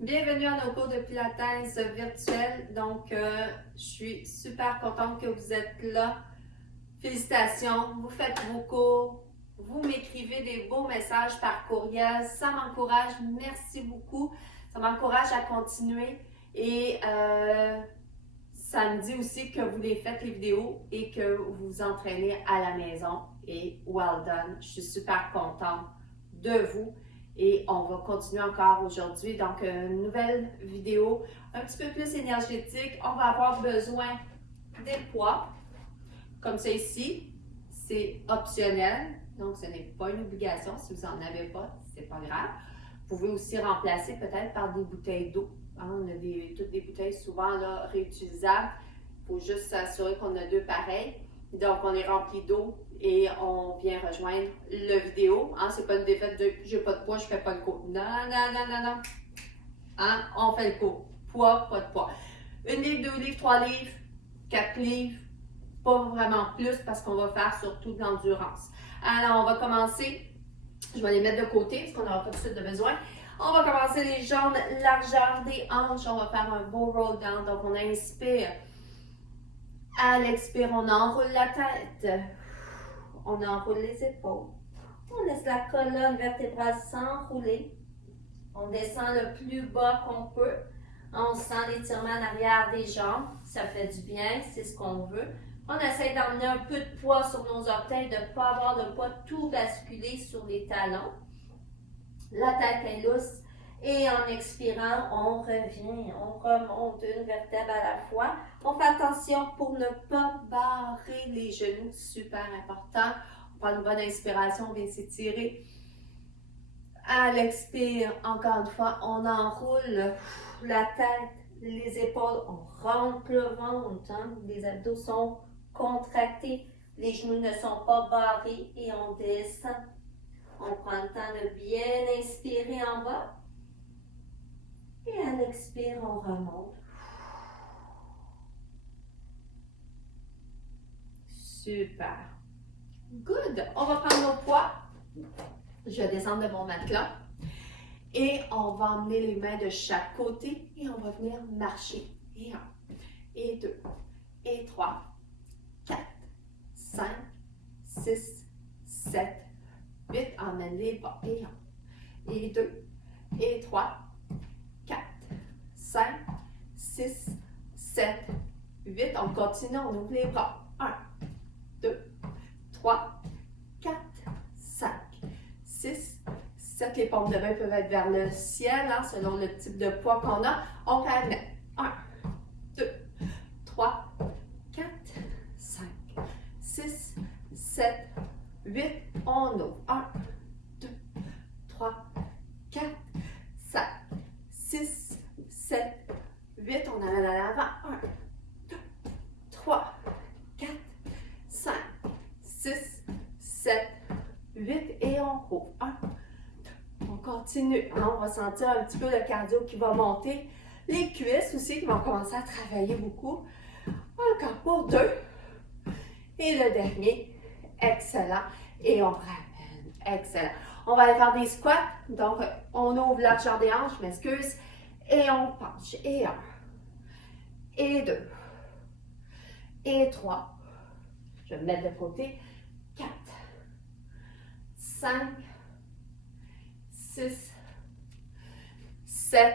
Bienvenue à nos cours de Pilates virtuels. Donc, je suis super contente que vous êtes là. Félicitations, vous faites vos cours, vous m'écrivez des beaux messages par courriel. Ça m'encourage, merci beaucoup. Ça m'encourage à continuer et ça me dit aussi que vous les faites les vidéos et que vous vous entraînez à la maison. Et well done, je suis super contente de vous. Et on va continuer encore aujourd'hui. Donc, une nouvelle vidéo un petit peu plus énergétique. On va avoir besoin des poids, comme ça ici. C'est optionnel, donc ce n'est pas une obligation. Si vous n'en avez pas, c'est pas grave. Vous pouvez aussi remplacer peut-être par des bouteilles d'eau. Hein, on a toutes des bouteilles souvent là, réutilisables. Il faut juste s'assurer qu'on a deux pareils. Donc, on est rempli d'eau et on vient rejoindre le vidéo. Hein, c'est pas une défaite de j'ai pas de poids, je fais pas le cours. Non, non, non, non, non. Hein, on fait le cours. Poids, pas de poids. 1 livre, 2 livres, 3 livres, 4 livres. Pas vraiment plus parce qu'on va faire surtout de l'endurance. Alors, on va commencer. Je vais les mettre de côté parce qu'on n'aura pas tout de suite de besoin. On va commencer les jambes, largeur des hanches. On va faire un beau roll down. Donc, on inspire. À l'expire, on enroule la tête. On enroule les épaules. On laisse la colonne vertébrale s'enrouler. On descend le plus bas qu'on peut. On sent l'étirement en arrière des jambes. Ça fait du bien, c'est ce qu'on veut. On essaie d'emmener un peu de poids sur nos orteils, de ne pas avoir de poids tout basculer sur les talons. La tête est lousse. Et en expirant, on revient, on remonte une vertèbre à la fois. On fait attention pour ne pas barrer les genoux, super important. On prend une bonne inspiration, on vient s'étirer. À l'expire, encore une fois, on enroule la tête, les épaules, on rentre le ventre. Hein? Les abdos sont contractés, les genoux ne sont pas barrés et on descend. On prend le temps de bien inspirer en bas. Et à l'expire, on remonte. Super. Good. On va prendre nos poids. Je vais descendre de mon matelas. Et on va emmener les mains de chaque côté. Et on va venir marcher. Et 1, et 2, et 3, 4, 5, 6, 7, 8. Emmène les bras. Et 1, et 2, et 3, 4, 5, 6, 7, 8. On continue, on ouvre les bras. 1, 2, 3, 4, 5, 6, 7. Les paumes de main peuvent être vers le ciel, hein, selon le type de poids qu'on a. On ramène. 1, 2, 3, 4, 5, 6, 7, 8. On ouvre. 1, 2, 3, 4, 5, 6, 7, 8. On amène à l'avant. 1, 2, 3, 4, 5, 6, 7, 8. Et on roule. 1, 2. On continue. On va sentir un petit peu le cardio qui va monter. Les cuisses aussi qui vont commencer à travailler beaucoup. Encore pour 2. Et le dernier. Excellent. Et on ramène. Excellent. On va aller faire des squats. Donc, on ouvre la largeur des hanches, je m'excuse. Et on penche. Et 1. Et 2. Et 3. Je vais me mettre de côté. 4. 5. 6. 7.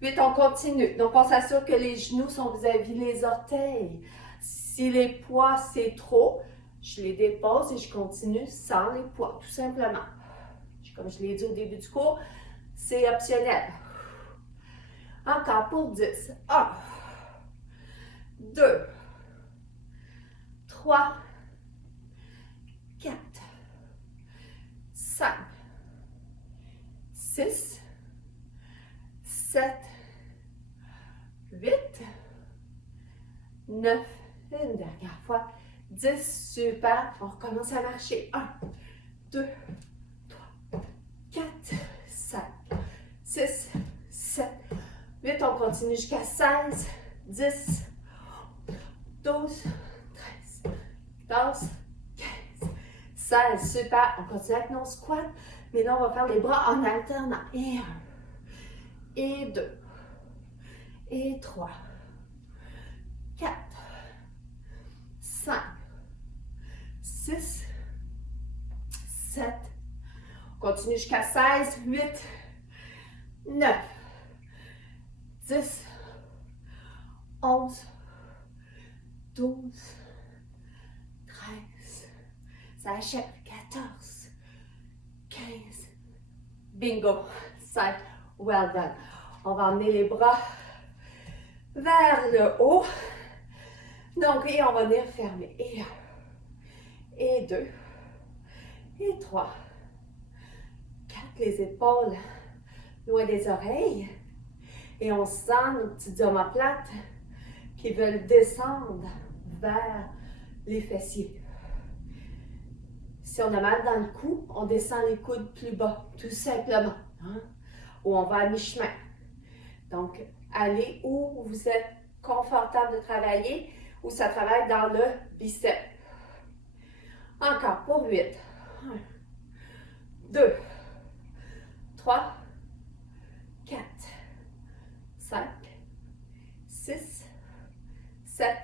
8. On continue. Donc, on s'assure que les genoux sont vis-à-vis les orteils. Si les poids, c'est trop, je les dépose et je continue sans les poids, tout simplement. Comme je l'ai dit au début du cours, c'est optionnel. Encore pour 10. 1, 2, 3, 4, 5, 6, 7, 8, 9, une dernière fois, 10, super. On recommence à marcher. 1, 2, 3, 4, 5, 6, 7, 8. On continue jusqu'à 16, 10, 12, 13, 14, 15, 16. Super. On continue avec nos squats. Mais là, on va faire les bras en alternant. Et 1, et 2, et 3, 4, 5, 6, 7, continue jusqu'à 16, 8, 9, 10, 11, 12, 13, ça achève, 14, 15, bingo, 5, well done. On va emmener les bras vers le haut. Donc, et on va venir fermer. Et 1, et 2, et 3, 4, les épaules loin des oreilles. Et on sent nos petites omoplates qui veulent descendre vers les fessiers. Si on a mal dans le cou, on descend les coudes plus bas, tout simplement. Hein? Ou on va à mi-chemin. Donc, allez où vous êtes confortable de travailler, où ça travaille dans le bicep. Encore pour 8. 1, 2, 3, 4, 5, 6, 7,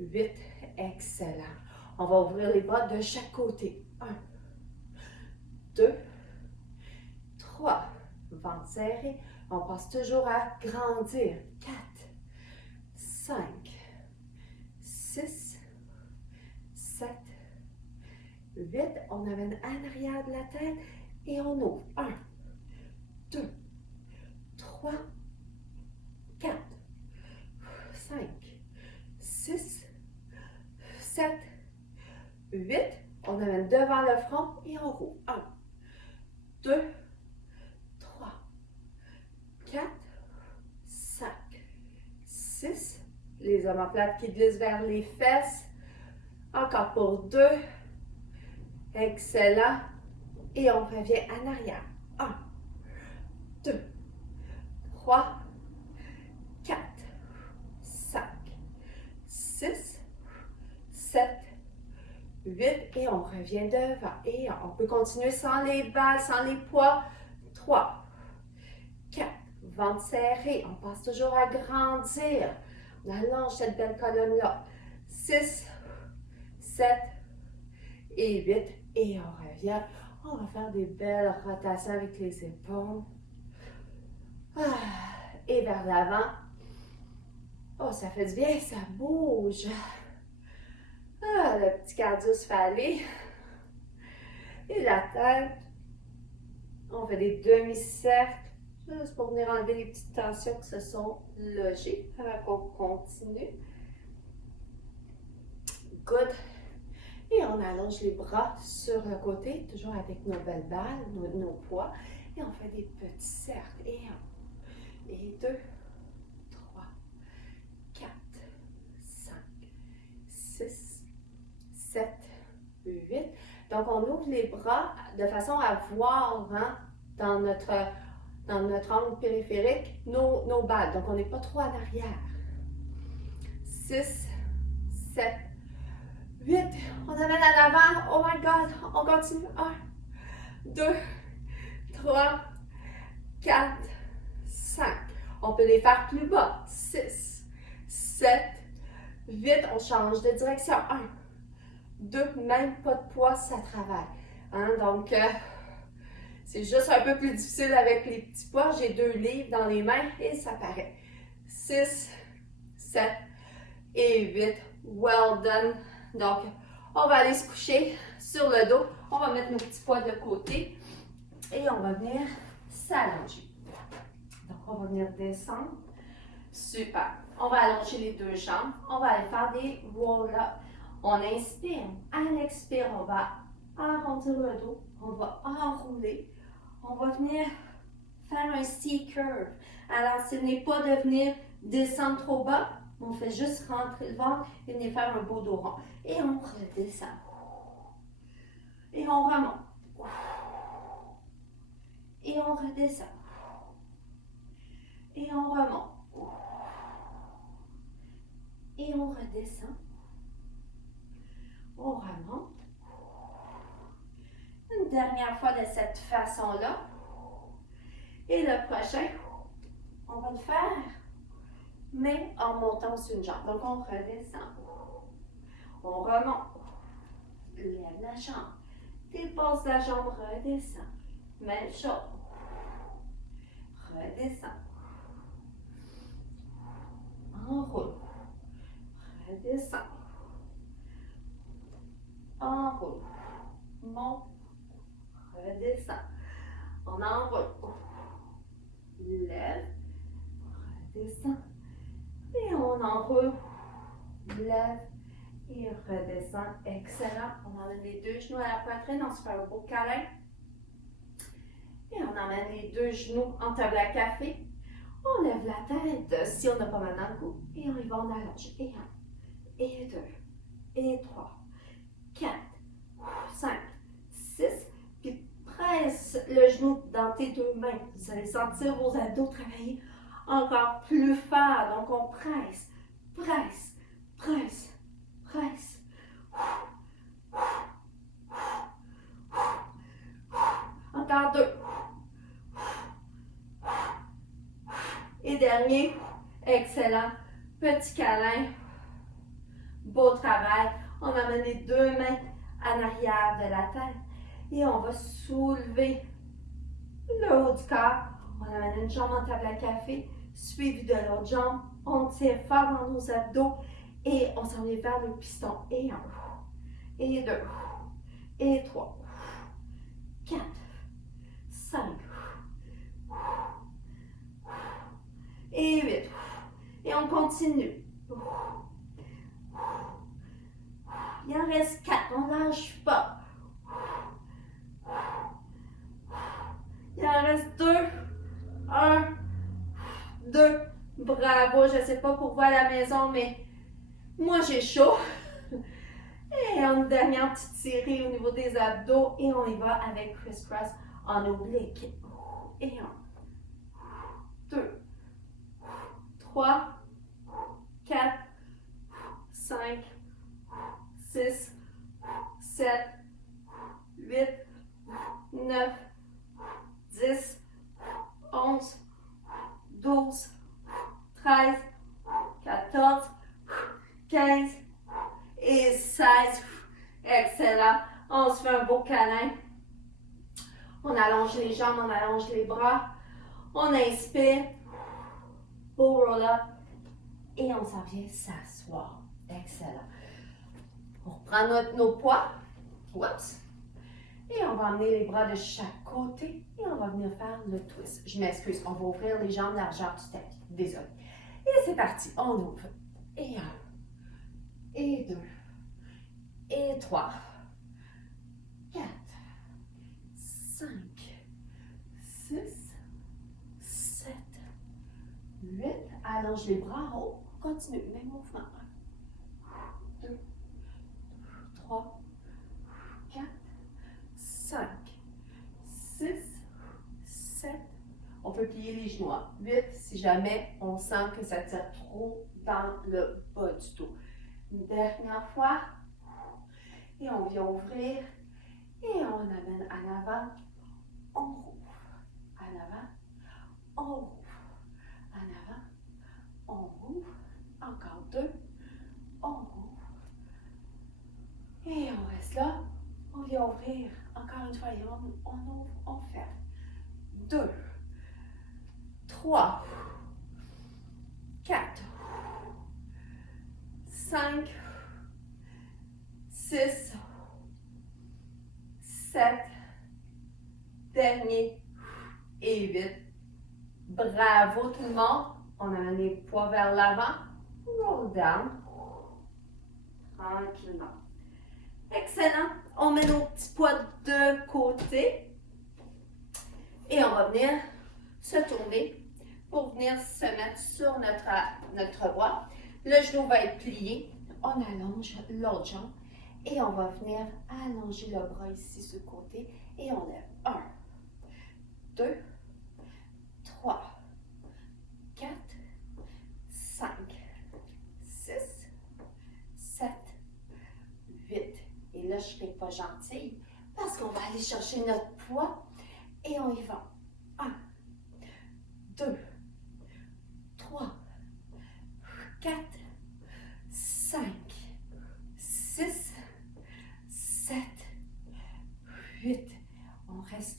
8. Excellent. On va ouvrir les bras de chaque côté. 1, 2, 3. Ventre serré. On passe toujours à grandir. 4, 5, 6, 7, 8. On amène en arrière de la tête et on ouvre. 1, 2, 3, 4, 5, 6, 7, 8. On amène devant le front et on roule. 1, 2, 3, 4, 5, 6. Les omoplates qui glissent vers les fesses. Encore pour 2. Excellent. Et on revient en arrière. 1, 2, 3, 4, 5, 6, 7, 8. Et on revient devant. Et on peut continuer sans les balles, sans les poids. 3, 4, ventre serré. On passe toujours à grandir. On allonge cette belle colonne-là. 6, 7 et 8. Et on revient. On va faire des belles rotations avec les épaules. Et vers l'avant. Oh, ça fait du bien, ça bouge. Le petit cardio se fait aller. Et la tête. On fait des demi-cercles. Juste pour venir enlever les petites tensions qui se sont logées avant qu'on continue. Good. Et on allonge les bras sur le côté, toujours avec nos belles balles, nos poids. Et on fait des petits cercles. Et 1, et 2, 3, 4, 5, 6, 7, 8. Donc, on ouvre les bras de façon à voir dans notre angle périphérique nos balles. Donc, on n'est pas trop en arrière. 6, 7, 8. On amène en avant. Oh my God. On continue. 1, 2, 3, 4, 5. On peut les faire plus bas. 6, 7, 8. On change de direction. 1, 2. Même pas de poids, ça travaille. Donc, c'est juste un peu plus difficile avec les petits poids. J'ai 2 livres dans les mains et ça paraît. 6, 7 et 8. Well done. Donc, on va aller se coucher sur le dos. On va mettre nos petits poids de côté et on va venir s'allonger. Donc, on va venir descendre. Super. On va allonger les 2 jambes. On va aller faire des roll-up. On inspire. À l'expire, on va arrondir le dos. On va enrouler. On va venir faire un C-curve. Alors, ce n'est pas de venir descendre trop bas. On fait juste rentrer le ventre et venir faire un beau dos rond. Et on redescend. Et on remonte. Et on redescend. Et on remonte. Et on redescend. On remonte. Une dernière fois de cette façon-là. Et Et le prochain, on va le faire, mais en montant sur une jambe. Donc, on redescend. On remonte. Lève la jambe. Dépasse la jambe, redescend. Même chose. Redescend. Enroule. Redescend. Enroule. Monte. Redescend. On enroule. Lève. Redescend. Et on enroule. Lève. Et redescend. Excellent. On emmène les deux genoux à la poitrine. On se fait un beau câlin. Et on emmène les deux genoux en table à café. On lève la tête si on n'a pas mal dans le cou. Et on y va, on allonge. Et 1, et 2, et 3, 4, 5, 6. Puis presse le genou dans tes deux mains. Vous allez sentir vos abdos travailler encore plus fort. Donc on presse, presse, presse, presse. Encore 2. Et dernier, excellent, petit câlin, beau travail. On amène les deux mains en arrière de la tête et on va soulever le haut du corps. On amène une jambe en table à café, suivie de l'autre jambe. On tire fort dans nos abdos et on s'en va vers le piston. Et 1, et 2, et 3, 4, 5, et 8. Et on continue. Il en reste 4. On ne lâche pas. Il en reste 2. 1, 2. Bravo. Je ne sais pas pour vous à la maison, mais moi j'ai chaud. Et une dernière petite tirée au niveau des abdos. Et on y va avec criss-cross en oblique. Et 1, 2, 3, 4, 5, 6, 7, 8, 9, 10, 11, 12, 13, 14, 15 et 16. Excellent. On se fait un beau câlin. On allonge les jambes, on allonge les bras. On inspire. Beau roll-up. Et on s'en vient s'asseoir. Excellent. On reprend nos poids. Oups. Et on va emmener les bras de chaque côté. Et on va venir faire le twist. Je m'excuse. On va ouvrir les jambes largeur du tapis. Désolé. Et c'est parti. On ouvre. Et 1. Et 2. Et 3. 4. 5. 6. 7. 8. Allonge les bras en haut. Continue. Même mouvement. 1, 2, 3, 4, 5, 6, 7. On peut plier les genoux. 8 si jamais on sent que ça tire trop dans le bas du dos. Une dernière fois. Et on vient ouvrir. Et on amène en avant. On rouvre. En avant. On rouvre. En avant. On rouvre. Encore 2. On rouvre. Et on reste là. On vient ouvrir. Encore une fois. Et on ouvre. On ferme. 2. 3. 4. 5. 6. 7. Dernier. Et 8. Bravo tout le monde. On amène les poids vers l'avant. Roll down. Tranquillement. Excellent. On met nos petits poids de côté. Et on va venir se tourner pour venir se mettre sur notre bras. Le genou va être plié. On allonge l'autre jambe. Et on va venir allonger le bras ici sur le côté. Et on lève. 1, 2, 3, 4, 5, 6, 7, 8. Et là, je ne serai pas gentille parce qu'on va aller chercher notre poids et on y va. 1,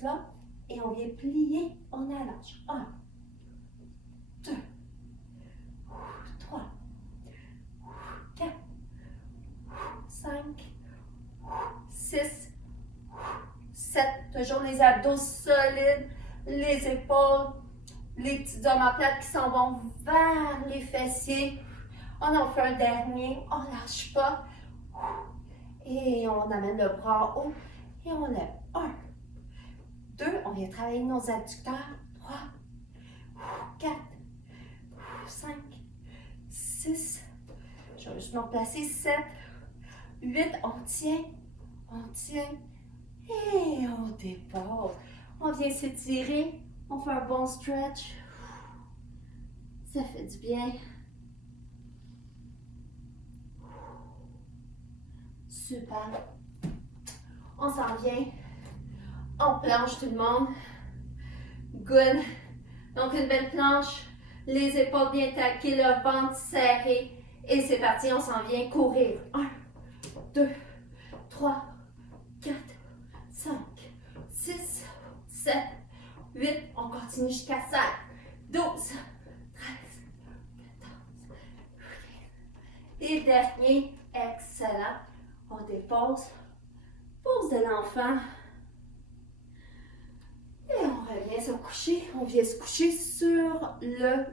là et on vient plier, on allonge. 1, 2, 3, 4, 5, 6, 7. Toujours les abdos solides, les épaules, les petits omoplates qui s'en vont vers les fessiers. On en fait un dernier, on ne lâche pas. Et on amène le bras en haut et on lève. 1, 2, on vient travailler nos adducteurs. 3, 4, 5, 6, je vais juste me replacer. 7, 8, on tient et on dépose. On vient s'étirer, on fait un bon stretch. Ça fait du bien. Super. On s'en vient. On planche tout le monde. Good. Donc une belle planche. Les épaules bien taquées, le ventre serré. Et c'est parti, on s'en vient courir. 1, 2, 3, 4, 5, 6, 7, 8. On continue jusqu'à 5, 12, 13, 14, 15. Et dernier, excellent. On dépose, pose de l'enfant. Et on revient se coucher. On vient se coucher sur le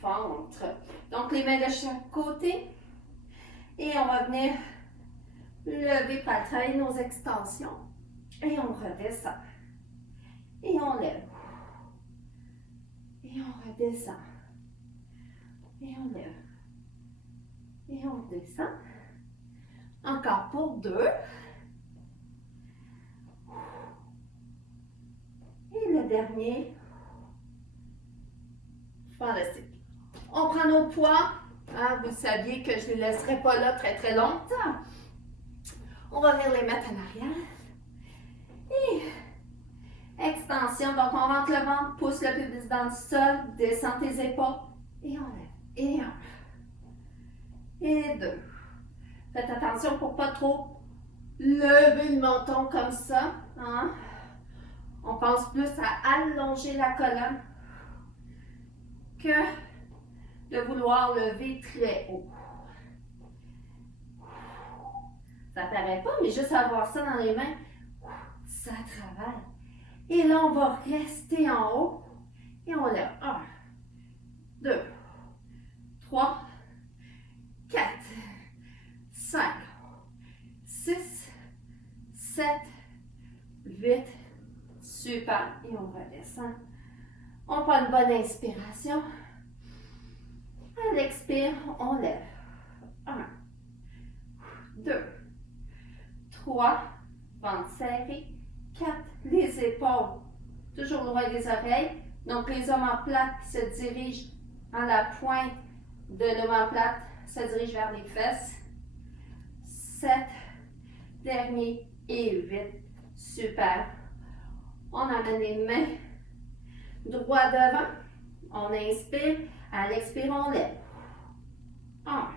ventre. Donc les mains de chaque côté. Et on va venir lever pour travailler nos extensions. Et on redescend. Et on lève. Et on redescend. Et on lève. Et on descend. Encore pour 2. Et le dernier. Fantastique. On prend nos poids. Ah, vous saviez que je ne les laisserai pas là très très longtemps. On va venir les mettre en arrière. Et extension. Donc on rentre le ventre, pousse le pubis dans le sol, descend tes épaules. Et on lève. Et 1. Et 2. Faites attention pour ne pas trop lever le menton comme ça. Hein? On pense plus à allonger la colonne que de vouloir lever très haut. Ça ne paraît pas, mais juste avoir ça dans les mains, ça travaille. Et là, on va rester en haut et on lève. 1, 2, 3, 4, 5, 6, 7, 8, super, et on redescend. On prend une bonne inspiration. À l'expire, on lève. 1, 2, 3, ventre serré, 4, les épaules toujours loin des oreilles. Donc les omoplates qui se dirigent à la pointe de l'omoplate se dirigent vers les fesses. 7, dernier et 8. Super. On amène les mains droit devant. On inspire. À l'expire, on lève. 1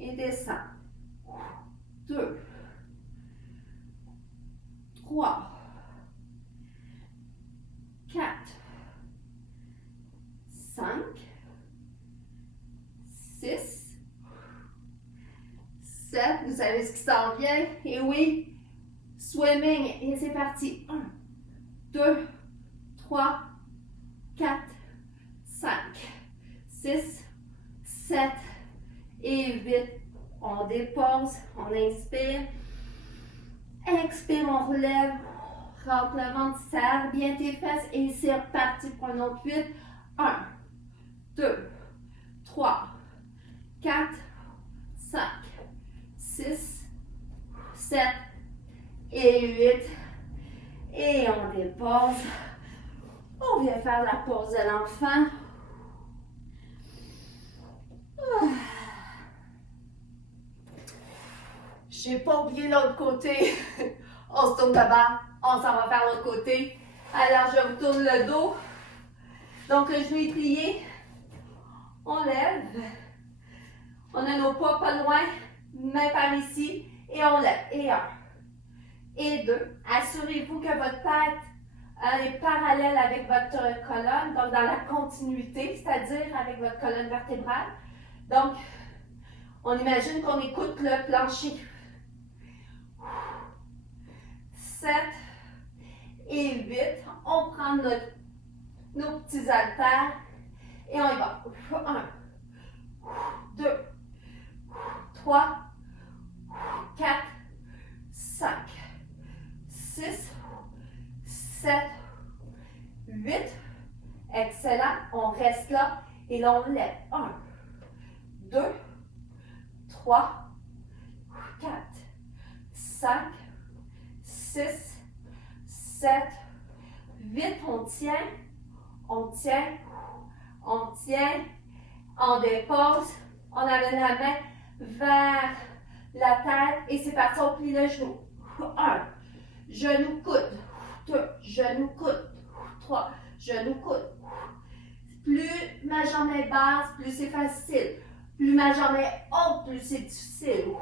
et descend. 2, 3, 4, 5, 6, 7. Vous savez ce qui s'en vient? Et oui, swimming. Et c'est parti. 1, 2, 3, 4, 5, 6, 7 et 8. On dépose, on inspire. Expire, on relève. Rentre le ventre, serre bien tes fesses et c'est reparti pour un autre 8. 1, 2, 3, 4, 5, 6, 7 et 8. Et on dépose. On vient faire la pause de l'enfant. J'ai pas oublié l'autre côté. On se tourne d'abord. On s'en va faire l'autre côté. Alors, je vous tourne le dos. Donc, le genou est plié. On lève. On a nos pas pas loin. Main par ici. Et on lève. Et 1. Et 2. Assurez-vous que votre tête est parallèle avec votre colonne, donc dans la continuité, c'est-à-dire avec votre colonne vertébrale. Donc, on imagine qu'on écoute le plancher. 7 et 8. On prend nos petits haltères et on y va. 1, 2, 3, 4, 5, 6, 7, 8. Excellent. On reste là et là on lève. 1, 2, 3, 4, 5, 6, 7, 8. On tient, on tient, on tient. On dépose. On amène la main vers la tête et c'est parti. On plie le genou. 1, genou coude. 2, genou coude. 3, genou coude. Plus ma jambe est basse, plus c'est facile. Plus ma jambe est haute, plus c'est difficile.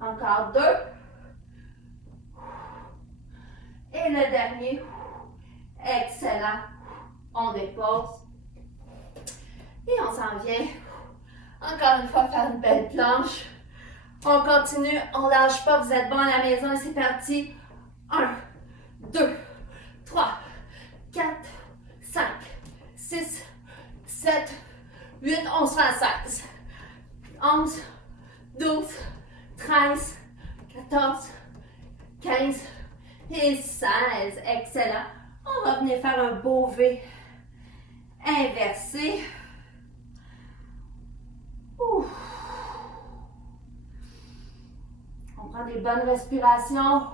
Encore 2. Et le dernier. Excellent. On dépose. Et on s'en vient. Encore une fois, faire une belle planche. On continue, on lâche pas. Vous êtes bon à la maison et c'est parti. 1, 2, 3, 4, 5, 6, 7, 8, on se fait à 16. 11, 12, 13, 14, 15 et 16. Excellent. On va venir faire un beau V inversé. Ouf. On prend des bonnes respirations.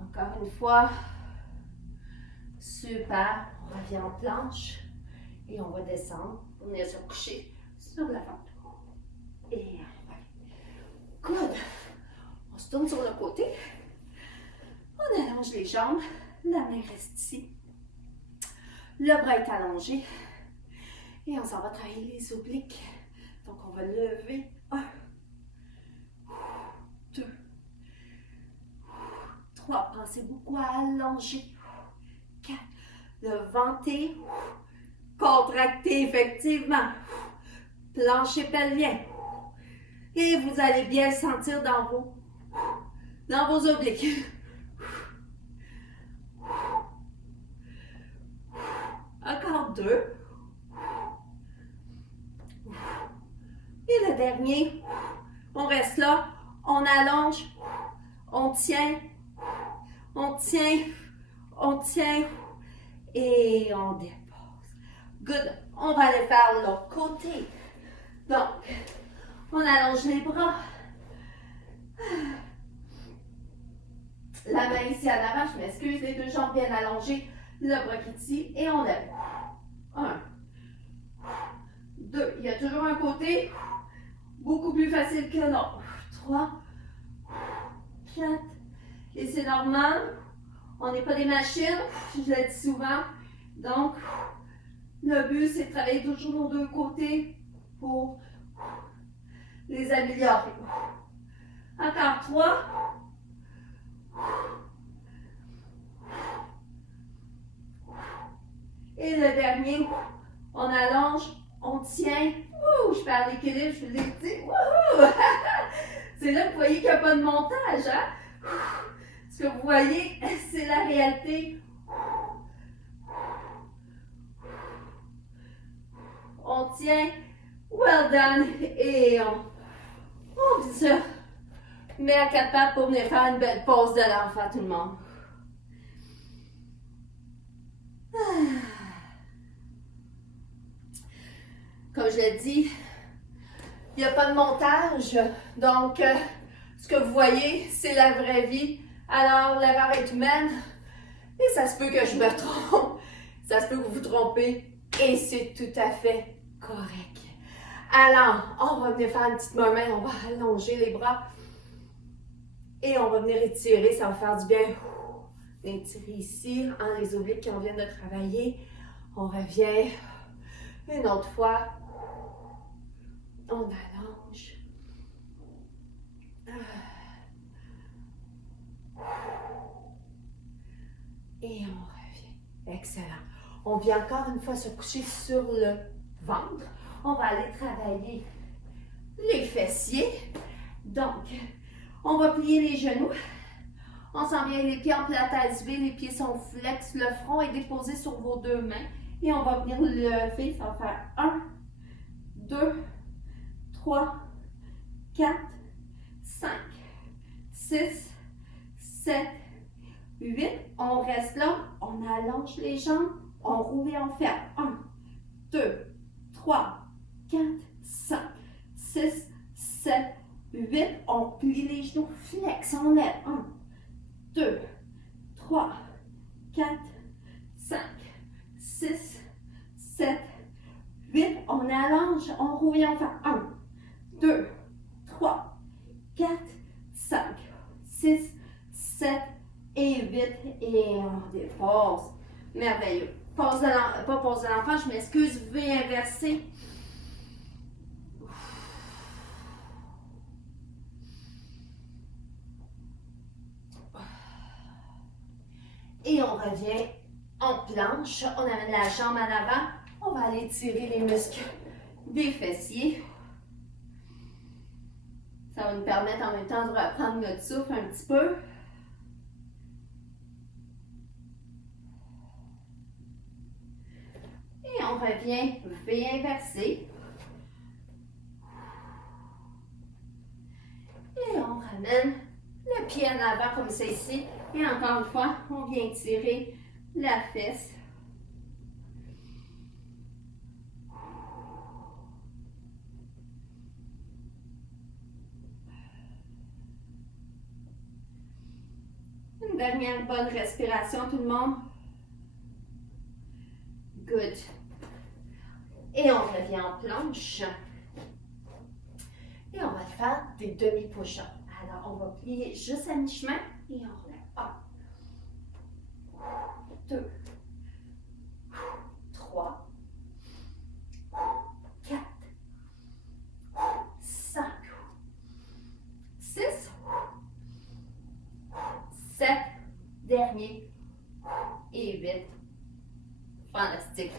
Encore une fois. Super. On revient en planche et on va descendre. On vient se coucher sur la fente. Et good. On se tourne sur le côté. On allonge les jambes. La main reste ici. Le bras est allongé. Et on s'en va travailler les obliques. Donc, on va lever. 1, 2, 3. Pensez beaucoup à allonger. 4. Le ventre. Contracter effectivement. Plancher pelvien. Et vous allez bien le sentir dans vos obliques. Encore 2. Et le dernier, on reste là, on allonge, on tient, on tient, on tient et on dépose. Good. On va aller faire l'autre côté. Donc, on allonge les bras. La main ici en avant, je m'excuse, les deux jambes bien allongées, le bras qui est ici et on lève. 1, 2, il y a toujours un côté beaucoup plus facile que l'autre. 3, 4, et c'est normal, on n'est pas des machines, je le dis souvent, donc le but c'est de travailler toujours nos deux côtés pour les améliorer. Encore 3, et le dernier, on allonge, on tient. Ouh, je perds l'équilibre, je vous l'ai dit. C'est là que vous voyez qu'il n'y a pas de montage. Hein? Ce que vous voyez, c'est la réalité. On tient. Well done. Et on se met à 4 pattes pour venir faire une belle pause de l'enfant, tout le monde. Comme je l'ai dit, il n'y a pas de montage, donc ce que vous voyez, c'est la vraie vie. Alors, l'erreur est humaine, et ça se peut que je me trompe, ça se peut que vous vous trompez, et c'est tout à fait correct. Alors, on va venir faire une petite main, on va allonger les bras, et on va venir étirer, ça va faire du bien. Étirer ici, les obliques qu'on vient de travailler. On revient une autre fois. On allonge. Et on revient. Excellent. On vient encore une fois se coucher sur le ventre. On va aller travailler les fessiers. Donc, on va plier les genoux. On s'en vient les pieds en pilates V, les pieds sont flex, le front est déposé sur vos deux mains. Et on va venir lever, ça va faire 1, 2, 3, 4, 5, 6, 7, 8. On reste là, on allonge les jambes, on roule et on ferme. 1, 2, 3, 4, 5, 6, 7, 8. On plie les genoux, flex, on lève. 1, 2, 3, 4, 5, 6, 7, 8. On allonge, on roule et on fait 1, 2, 3, 4, 5, 6, 7 et 8. Et on dépose. Merveilleux. Pas pause de l'enfant, je m'excuse. V inversé. Et on revient en planche. On amène la jambe en avant. On va aller tirer les muscles des fessiers. Ça va nous permettre en même temps de reprendre notre souffle un petit peu. Et on revient V inversé. Et on ramène le pied en avant comme ça ici. Et encore une fois, on vient tirer la fesse. Une dernière bonne respiration, tout le monde. Good. Et on revient en planche. Et on va faire des demi-push-ups. Alors, on va plier juste à mi-chemin et on relève. 1, 2, 3, 4, 5, 6, 7, dernier et 8. Fantastique.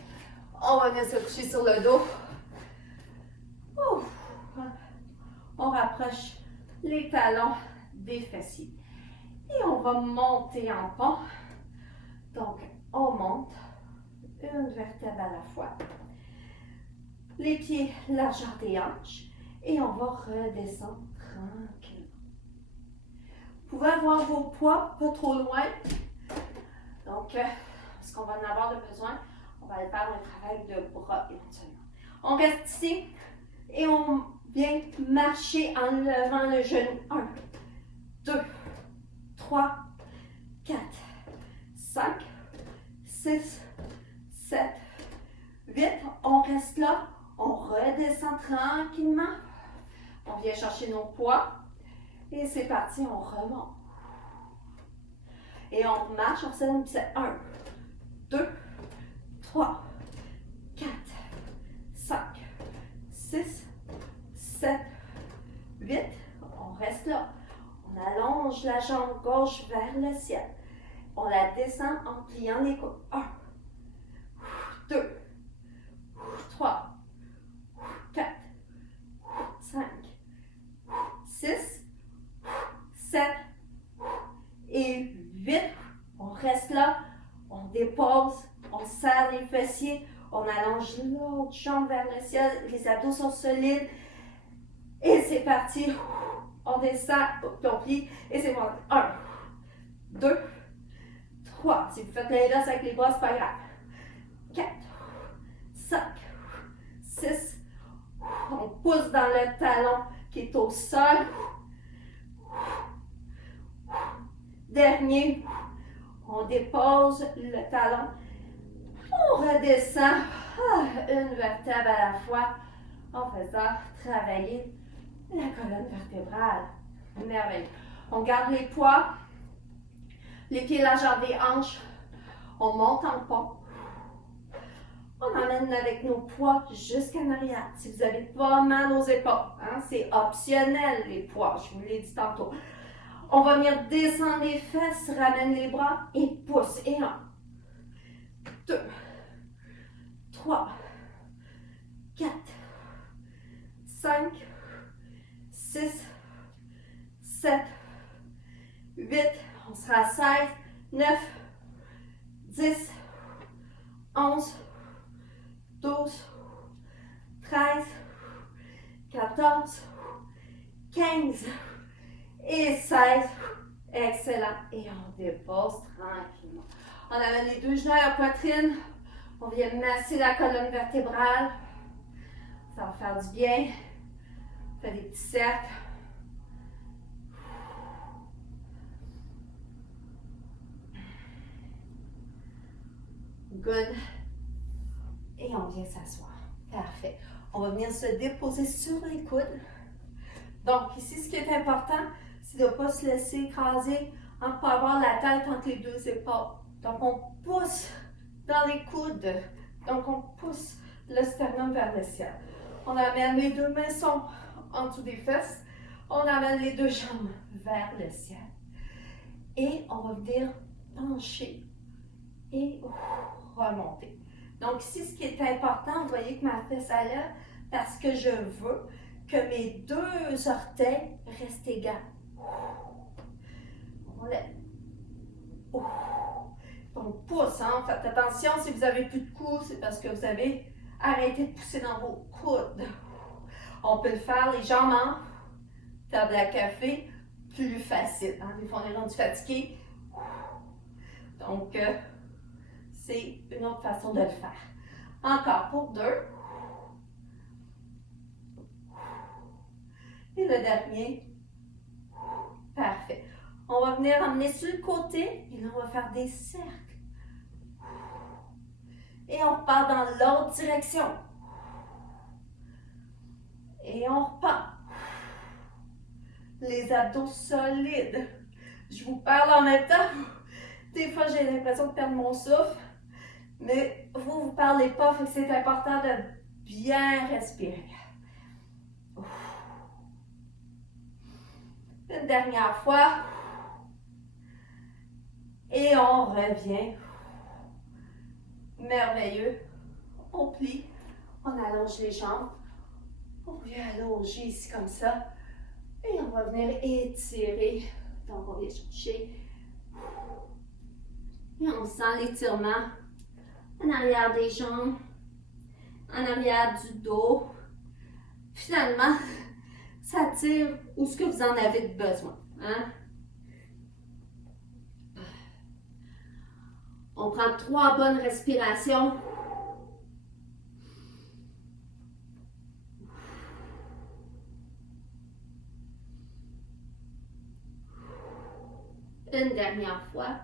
On va venir se coucher sur le dos. Ouf. On rapproche les talons des fessiers. Et on va monter en pont. Donc, on monte une vertèbre à la fois. Les pieds largeur des hanches. Et on va redescendre tranquillement. Vous pouvez avoir vos poids pas trop loin. Donc, parce qu'on va en avoir besoin, on va aller faire un travail de bras éventuellement. On reste ici et on vient marcher en levant le genou. 1, 2, 3, 4, 5, 6, 7, 8. On reste là. On redescend tranquillement. On vient chercher nos poids. Et c'est parti, on remonte. Et on marche, on s'élève, c'est 1, 2, 3, 4, 5, 6, 7, 8. On reste là. On allonge la jambe gauche vers le ciel. On la descend en pliant les coudes. 1, 2, 3, 4, 5, 6, 7 et 8. On reste là. On dépose. On serre les fessiers. On allonge l'autre jambe vers le ciel. Les abdos sont solides. Et c'est parti. On descend, on plie. Et c'est bon. 1, 2, 3. Si vous faites l'inverse avec les bras, c'est pas grave. 4, 5, 6. On pousse dans le talon qui est au sol. Dernier. On dépose le talon. On redescend une vertèbre à la fois en faisant travailler la colonne vertébrale. Merveilleux. On garde les poids, les pieds largeur des hanches. On monte en pont. On emmène avec nos poids jusqu'en arrière. Si vous avez pas mal aux épaules, hein, c'est optionnel les poids, je vous l'ai dit tantôt. On va venir descendre les fesses, ramène les bras et pousse. Et 1, 2, 3, 4, 5, 6, 7, 8, on sera à 16, 9, 10, 11, 12, 13, 14, 15 et 16. Excellent. Et on dépose tranquillement. On amène les deux genoux à la poitrine. On vient masser la colonne vertébrale. Ça va faire du bien. On fait des petits cercles. Good. Et on vient s'asseoir. Parfait. On va venir se déposer sur les coudes. Donc, ici, ce qui est important, c'est de ne pas se laisser écraser, de ne pas avoir la tête entre les deux épaules. Donc, on pousse dans les coudes. Donc, on pousse le sternum vers le ciel. On amène les deux mains sont en dessous des fesses. On amène les deux jambes vers le ciel. Et on va venir pencher et remonter. Donc, ici, ce qui est important, vous voyez que ma fesse est là parce que je veux que mes deux orteils restent égaux. On lève. On pousse, hein? Faites attention, si vous n'avez plus de coups, c'est parce que vous avez arrêté de pousser dans vos coudes. On peut le faire, les jambes en table à café, plus facile. Hein? Des fois, on est rendu fatigué. Donc, c'est une autre façon de le faire. Encore pour 2. Et le dernier. Parfait. On va venir emmener sur le côté et là, on va faire des cercles. Et on repart dans l'autre direction. Et on repart. Les abdos solides. Je vous parle en même temps. Des fois, j'ai l'impression de perdre mon souffle. Mais vous ne parlez pas, fait que c'est important de bien respirer. Une dernière fois. Et on revient. Merveilleux. On plie. On allonge les jambes. On vient allonger ici comme ça. Et on va venir étirer. Donc, on vient chercher. Et on sent l'étirement en arrière des jambes, en arrière du dos. Finalement, ça tire où ce que vous en avez de besoin. Hein? On prend 3 bonnes respirations. Une dernière fois.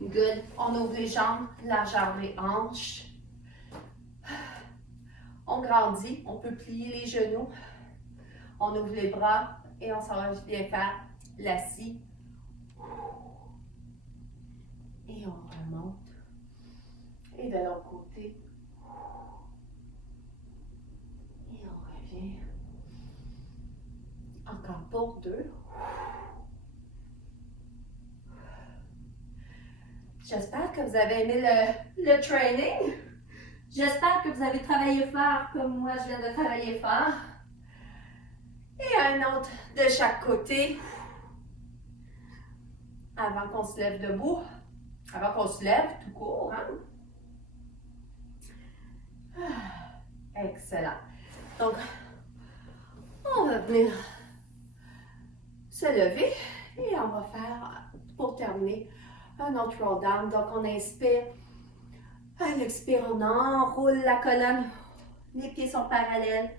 Good. On ouvre les jambes, largeur des hanches. On grandit. On peut plier les genoux. On ouvre les bras et on s'en va bien faire l'assis. Et on remonte. Et de l'autre côté. Et on revient. Encore pour 2. J'espère que vous avez aimé le training. J'espère que vous avez travaillé fort comme moi je viens de travailler fort. Et un autre de chaque côté. Avant qu'on se lève debout. Avant qu'on se lève tout court. Hein? Excellent. Donc, on va venir se lever et on va faire, pour terminer, un autre roll down. Donc, on inspire. À l'expire, on enroule la colonne. Les pieds sont parallèles.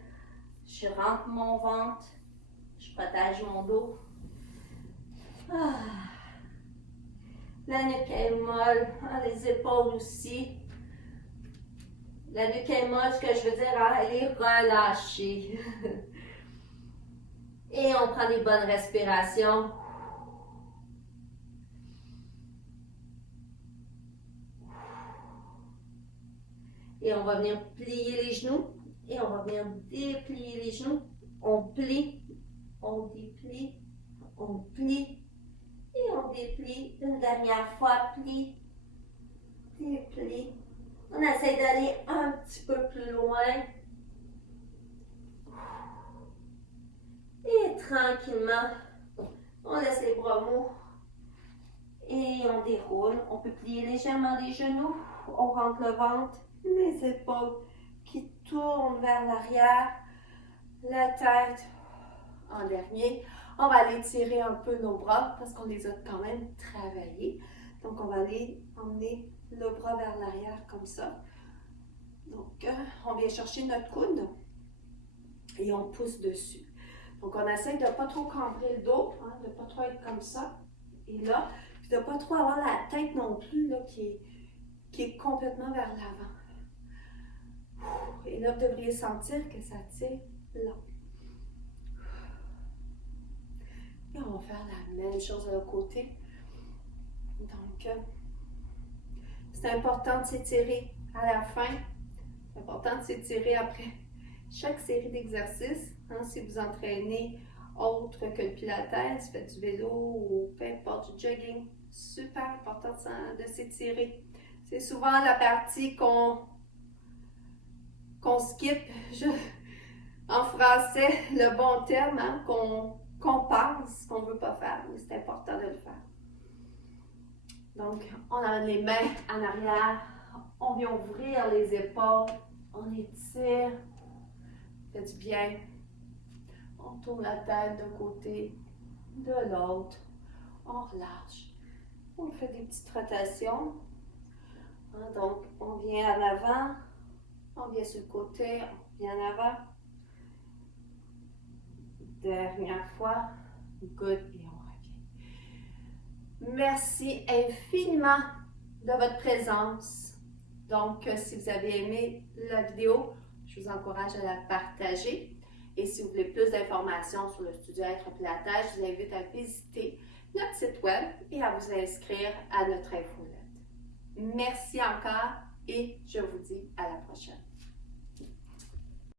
Je rentre mon ventre. Je protège mon dos. La nuque est molle. Les épaules aussi. La nuque est molle, ce que je veux dire, elle est relâchée. Et on prend des bonnes respirations. Et on va venir plier les genoux. Et on va venir déplier les genoux. On plie, on déplie, on plie et on déplie. Une dernière fois, plie, déplie. On essaie d'aller un petit peu plus loin. Et tranquillement, on laisse les bras mous. Et on déroule. On peut plier légèrement les genoux. On rentre le ventre, les épaules qui tournent vers l'arrière. La tête en dernier. On va aller tirer un peu nos bras parce qu'on les a quand même travaillés. Donc, on va aller emmener le bras vers l'arrière comme ça. Donc, on vient chercher notre coude et on pousse dessus. Donc, on essaie de ne pas trop cambrer le dos, hein, de ne pas trop être comme ça et là. Puis de ne pas trop avoir la tête non plus là, qui est complètement vers l'avant. Et là, vous devriez sentir que ça tire là. Et on va faire la même chose de l'autre côté. Donc, c'est important de s'étirer à la fin. C'est important de s'étirer après chaque série d'exercices. Hein, si vous entraînez autre que le pilates, faites du vélo ou peu importe, du jogging, super important de s'étirer. C'est souvent la partie qu'on skip, en français, le bon terme, hein, qu'on pense qu'on ne veut pas faire, mais c'est important de le faire. Donc, on amène les mains en arrière, on vient ouvrir les épaules, on étire, ça fait du bien. On tourne la tête d'un côté, de l'autre, on relâche. On fait des petites rotations. Hein, donc, on vient en avant, on vient sur le côté, on vient en avant. Dernière fois, good, et on revient. Merci infiniment de votre présence. Donc, si vous avez aimé la vidéo, je vous encourage à la partager. Et si vous voulez plus d'informations sur le studio Être Pilates, je vous invite à visiter notre site web et à vous inscrire à notre infolette. Merci encore et je vous dis à la prochaine.